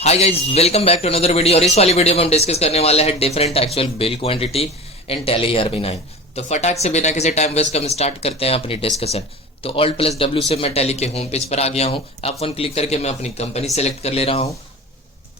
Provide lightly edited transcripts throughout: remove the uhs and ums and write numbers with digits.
Hi guys, welcome back to another video. और इस वाली वीडियो में हम डिस्कस करने वाले हैं different actual bill quantity in tally ERP9। तो फटाक से बिना किसी टाइम वेस्ट हम स्टार्ट करते हैं अपनी डिस्कशन। तो Alt+W से मैं टैली के होम पेज पर आ गया हूँ। F1 क्लिक करके मैं अपनी कंपनी सेलेक्ट कर ले रहा हूँ।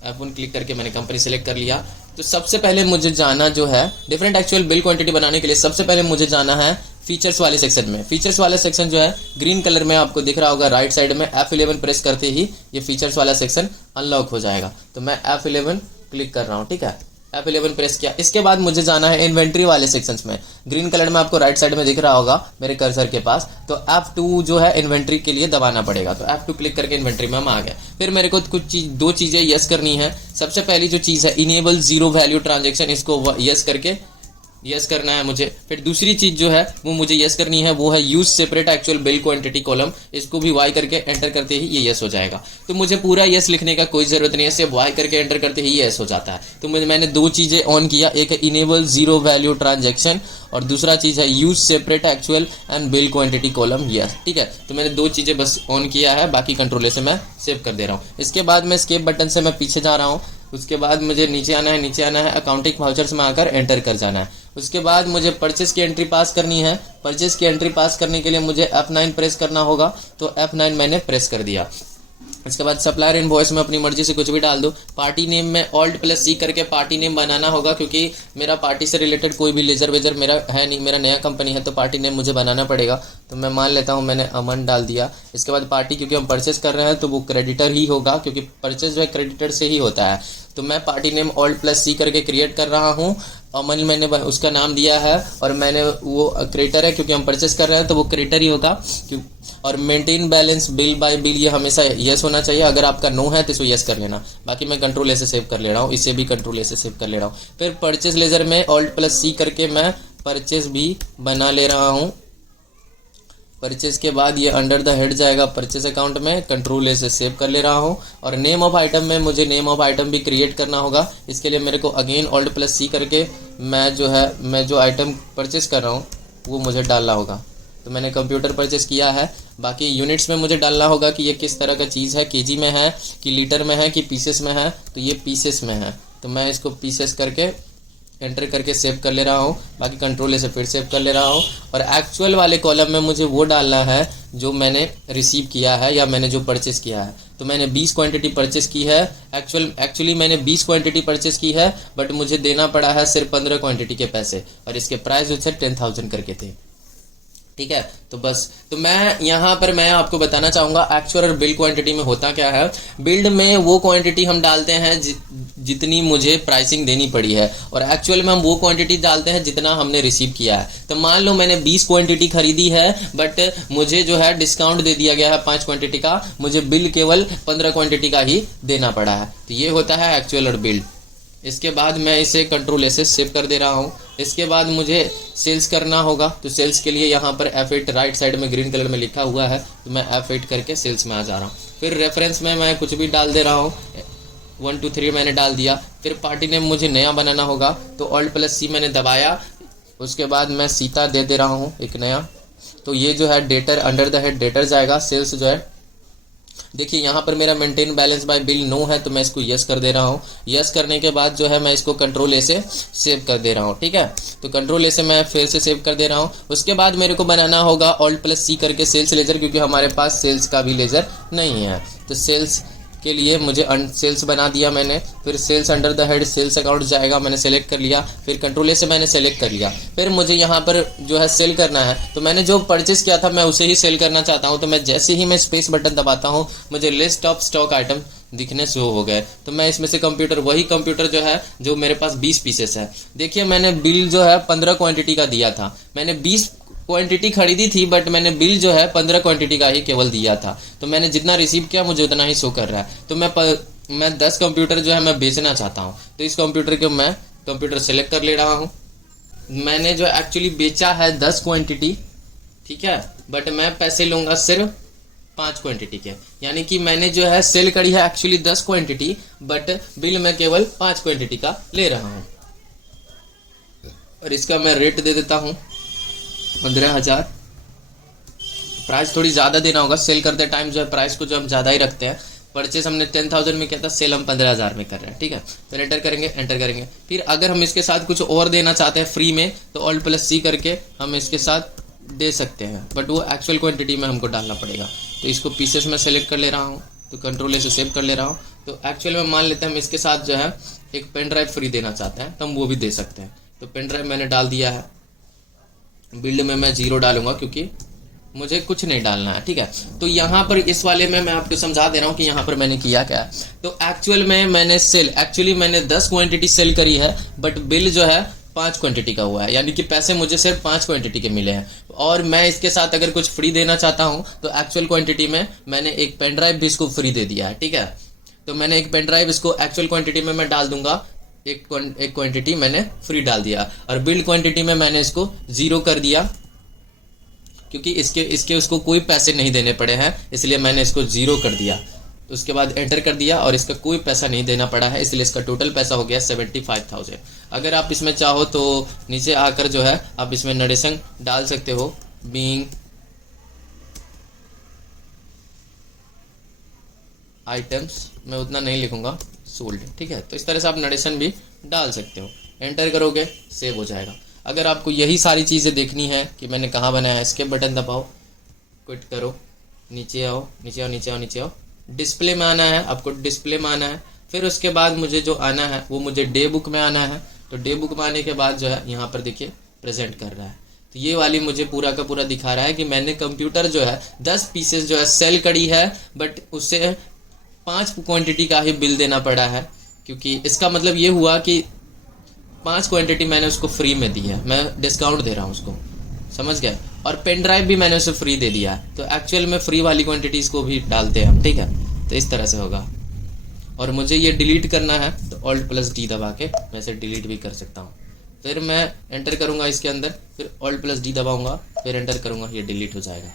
F1 क्लिक करके मैंने कंपनी सेलेक्ट कर लिया। तो सबसे पहले मुझे जाना जो है डिफरेंट एक्चुअल बिल क्वांटिटी बनाने के लिए, सबसे पहले मुझे जाना है फीचर्स वाले सेक्शन में। फीचर्स वाला सेक्शन जो है ग्रीन कलर में आपको दिख रहा होगा राइट साइड में। F11 प्रेस करते ही ये फीचर्स वाला सेक्शन अनलॉक हो जाएगा। तो मैं F11 क्लिक कर रहा हूँ, ठीक है। F11 प्रेस किया। इसके बाद मुझे जाना है इन्वेंट्री वाले सेक्शंस में। ग्रीन कलर में आपको राइट साइड में दिख रहा होगा मेरे कर्सर के पास। तो F2 जो है इन्वेंट्री के लिए दबाना पड़ेगा। तो F2 क्लिक करके इन्वेंट्री में हम आ गए। फिर मेरे को दो चीजें यस करनी है। सबसे पहली जो चीज है इनेबल जीरो वैल्यू ट्रांजेक्शन, इसको यस करके यस करना है मुझे। फिर दूसरी चीज जो है वो मुझे यस करनी है, वो है use separate actual bill quantity column. इसको भी वाई करके एंटर करते ही ये यस हो जाएगा। तो मुझे पूरा यस लिखने का कोई जरूरत नहीं है, सिर्फ वाई करके एंटर करते ही यस हो जाता है। तो मैंने दो चीजें ऑन किया, एक है इनेबल जीरो वैल्यू ट्रांजेक्शन और दूसरा चीज है use separate actual and bill quantity column, yes, ठीक है। तो मैंने दो चीजें बस ऑन किया है, बाकी कंट्रोल से मैं सेव कर दे रहा हूँ। इसके बाद मैं स्केप बटन से मैं पीछे जा रहा हूँ। उसके बाद मुझे नीचे आना है, अकाउंटिंग वाउचर्स में आकर एंटर कर जाना है। उसके बाद मुझे परचेस की एंट्री पास करनी है। परचेस की एंट्री पास करने के लिए मुझे F9 प्रेस करना होगा। तो F9 मैंने प्रेस कर दिया। इसके बाद सप्लायर इनवॉइस में अपनी मर्जी से कुछ भी डाल दो। पार्टी नेम में Alt+C करके पार्टी नेम बनाना होगा, क्योंकि मेरा पार्टी से रिलेटेड कोई भी लेजर वेजर मेरा है नहीं, मेरा नया कंपनी है, तो पार्टी नेम मुझे बनाना पड़ेगा। तो मैं मान लेता हूँ मैंने अमन डाल दिया। इसके बाद पार्टी, क्योंकि हम परचेस कर रहे हैं तो वो क्रेडिटर ही होगा, क्योंकि परचेस जो है क्रेडिटर से ही होता है। तो मैं पार्टी नेम Alt+C करके क्रिएट कर रहा हूँ। अमन मैंने उसका नाम दिया है और मैंने वो क्रेडिटर है, क्योंकि हम परचेस कर रहे हैं तो वो क्रेडिटर ही होगा। और maintain balance bill bye bill, ये हमेशा यस होना चाहिए। अगर आपका नो है तो इसको यस कर लेना। बाकी मैं कंट्रोल से सेव कर ले रहा हूँ, इसे भी कंट्रोल से सेव कर ले रहा हूँ। फिर परचेस लेजर में Alt+C करके मैं परचेस भी बना ले रहा हूँ। परचेस के बाद ये अंडर द हेड जाएगा परचेस अकाउंट में, कंट्रोल से सेव कर ले रहा हूँ। और नेम ऑफ आइटम में मुझे नेम ऑफ आइटम भी क्रिएट करना होगा। इसके लिए मेरे को अगेन Alt+C करके मैं जो आइटम परचेस कर रहा हूँ वो मुझे डालना होगा। तो मैंने कंप्यूटर परचेस किया है। बाकी यूनिट्स में मुझे डालना होगा कि ये किस तरह का चीज़ है, केजी में है कि लीटर में है कि पीसेस में है। तो ये पीसेस में है, तो मैं इसको पीसेस करके एंटर करके सेव कर ले रहा हूँ। बाकी कंट्रोल से फिर सेव कर ले रहा हूँ। और एक्चुअल वाले कॉलम में मुझे वो डालना है जो मैंने रिसीव किया है या मैंने जो परचेस किया है। तो मैंने 20 क्वांटिटी परचेस की है। एक्चुअली मैंने 20 क्वांटिटी परचेस की है, बट मुझे देना पड़ा है सिर्फ 15 क्वांटिटी के पैसे, और इसके प्राइस जो थे 10,000 करके थे, ठीक है। तो बस, तो मैं यहाँ पर मैं आपको बताना चाहूँगा एक्चुअल और बिल क्वांटिटी में होता क्या है। बिल्ड में वो क्वांटिटी हम डालते हैं जितनी मुझे प्राइसिंग देनी पड़ी है, और एक्चुअल में हम वो क्वांटिटी डालते हैं जितना हमने रिसीव किया है। तो मान लो मैंने 20 क्वांटिटी खरीदी है, बट मुझे जो है डिस्काउंट दे दिया गया है 5 क्वांटिटी का, मुझे बिल केवल 15 क्वांटिटी का ही देना पड़ा है। तो ये होता है एक्चुअल और बिल्ड। इसके बाद मैं इसे कंट्रोल से सेव कर दे रहा हूँ। इसके बाद मुझे सेल्स करना होगा। तो सेल्स के लिए यहाँ पर F8 राइट साइड में ग्रीन कलर में लिखा हुआ है, तो मैं F8 करके सेल्स में आ जा रहा हूँ। फिर रेफरेंस में मैं कुछ भी डाल दे रहा हूँ, 1 2 3 मैंने डाल दिया। फिर पार्टी नेम मुझे नया बनाना होगा, तो Alt+C मैंने दबाया। उसके बाद मैं सीता दे रहा हूँ एक नया। तो ये जो है debtor, under the head debtor जाएगा। सेल्स जो है, देखिए यहाँ पर मेरा maintain balance by bill no है, तो मैं इसको यस कर दे रहा हूँ। यस करने के बाद जो है मैं इसको कंट्रोल से सेव कर दे रहा हूँ, ठीक है। तो कंट्रोल से मैं फिर से सेव कर दे रहा हूँ। उसके बाद मेरे को बनाना होगा Alt+C करके सेल्स लेजर, क्योंकि हमारे पास सेल्स का भी लेजर नहीं है। तो सेल्स के लिए मुझे सेल्स बना दिया मैंने। फिर sales under the head sales account जाएगा, मैंने सेलेक्ट कर लिया। फिर कंट्रोल से मैंने सेलेक्ट कर लिया। फिर मुझे यहाँ पर जो है सेल करना है, तो मैंने जो परचेस किया था मैं उसे ही सेल करना चाहता हूँ। तो मैं जैसे ही मैं स्पेस बटन दबाता हूँ, मुझे लिस्ट ऑफ स्टॉक आइटम दिखने शुरू हो गए। तो मैं इसमें से वही कंप्यूटर जो है जो मेरे पास 20 पीसेस है। देखिए मैंने बिल जो है 15 क्वांटिटी का दिया था। मैंने 20 क्वांटिटी खरीदी थी, बट मैंने बिल जो है 15 क्वांटिटी का ही केवल दिया था। तो मैंने जितना रिसीव किया मुझे उतना ही शो कर रहा है। तो मैं 10 कंप्यूटर जो है मैं बेचना चाहता हूँ। तो इस कंप्यूटर को मैं कंप्यूटर सेलेक्ट कर ले रहा हूँ। मैंने जो एक्चुअली बेचा है 10 क्वांटिटी, ठीक है, बट मैं पैसे लूँगा सिर्फ 5 क्वांटिटी के। यानी कि मैंने जो है सेल करी है एक्चुअली 10 क्वांटिटी, बट बिल मैं केवल 5 क्वांटिटी का ले रहा हूँ। और इसका मैं रेट दे देता हूँ 15,000। प्राइस थोड़ी ज़्यादा देना होगा, सेल करते टाइम जो है प्राइस को जो हम ज़्यादा ही रखते हैं। परचेस हमने 10,000 में किया था, सेल हम 15,000 में कर रहे हैं, ठीक है। फिर एंटर करेंगे। फिर अगर हम इसके साथ कुछ और देना चाहते हैं फ्री में तो Alt+C करके हम इसके साथ दे सकते हैं, बट वो एक्चुअल क्वांटिटी में हमको डालना पड़ेगा। तो इसको पीसेस में सेलेक्ट कर ले रहा हूँ, तो Ctrl+A से सेव कर ले रहा हूँ। तो एक्चुअल में मान लेते हैं हम इसके साथ जो है एक पेन ड्राइव फ्री देना चाहते हैं तो हम वो भी दे सकते हैं। तो पेन ड्राइव मैंने डाल दिया है। बिल्ड में मैं 0 डालूंगा क्योंकि मुझे कुछ नहीं डालना है, ठीक है। तो यहाँ पर इस वाले में मैं आपको समझा दे रहा हूँ कि यहाँ पर मैंने किया क्या है। तो एक्चुअल में मैंने 10 क्वांटिटी सेल करी है, बट बिल जो है 5 क्वांटिटी का हुआ है, यानी कि पैसे मुझे सिर्फ 5 क्वांटिटी के मिले हैं। और मैं इसके साथ अगर कुछ फ्री देना चाहता हूँ तो एक्चुअल क्वांटिटी में मैंने एक पेन ड्राइव भी इसको फ्री दे दिया है, ठीक है। तो मैंने एक पेन ड्राइव इसको एक्चुअल क्वांटिटी में मैं डाल दूंगा, एक क्वांटिटी मैंने फ्री डाल दिया। और बिल्ड क्वांटिटी में मैंने इसको 0 कर दिया क्योंकि इसके उसको कोई पैसे नहीं देने पड़े हैं, इसलिए मैंने इसको 0 कर दिया। तो उसके बाद एंटर कर दिया और इसका कोई पैसा नहीं देना पड़ा है, इसलिए इसका टोटल पैसा हो गया 75,000। अगर आप इसमें चाहो तो नीचे आकर जो है आप इसमें नरेशन डाल सकते हो, बीइंग आइटम्स, मैं उतना नहीं लिखूंगा, सोल्ड, ठीक है। तो इस तरह से आप नरेशन भी डाल सकते हो। एंटर करोगे, सेव हो जाएगा। अगर आपको यही सारी चीज़ें देखनी है कि मैंने कहाँ बनाया है, एस्केप बटन दबाओ, क्विट करो, नीचे आओ, डिस्प्ले में आना है, आपको डिस्प्ले में आना है। फिर उसके बाद मुझे जो आना है वो मुझे डे बुक में आना है। तो डे बुक में आने के बाद जो है यहाँ पर देखिए प्रेजेंट कर रहा है। तो ये वाली मुझे पूरा का पूरा दिखा रहा है कि मैंने कंप्यूटर जो है 10 पीसेस जो है सेल करी है, बट उससे 5 क्वांटिटी का ही बिल देना पड़ा है, क्योंकि इसका मतलब ये हुआ कि 5 क्वांटिटी मैंने उसको फ्री में दी है, मैं डिस्काउंट दे रहा हूँ उसको, समझ गए। और पेन ड्राइव भी मैंने उसे फ्री दे दिया है, तो एक्चुअल में फ्री वाली क्वांटिटीज को भी डालते हैं हम, ठीक है। तो इस तरह से होगा। और मुझे ये डिलीट करना है तो Alt+D दबा के मैं इसे डिलीट भी कर सकता हूँ। फिर मैं एंटर करूँगा इसके अंदर, फिर Alt+D दबाऊँगा, फिर एंटर करूँगा, ये डिलीट हो जाएगा।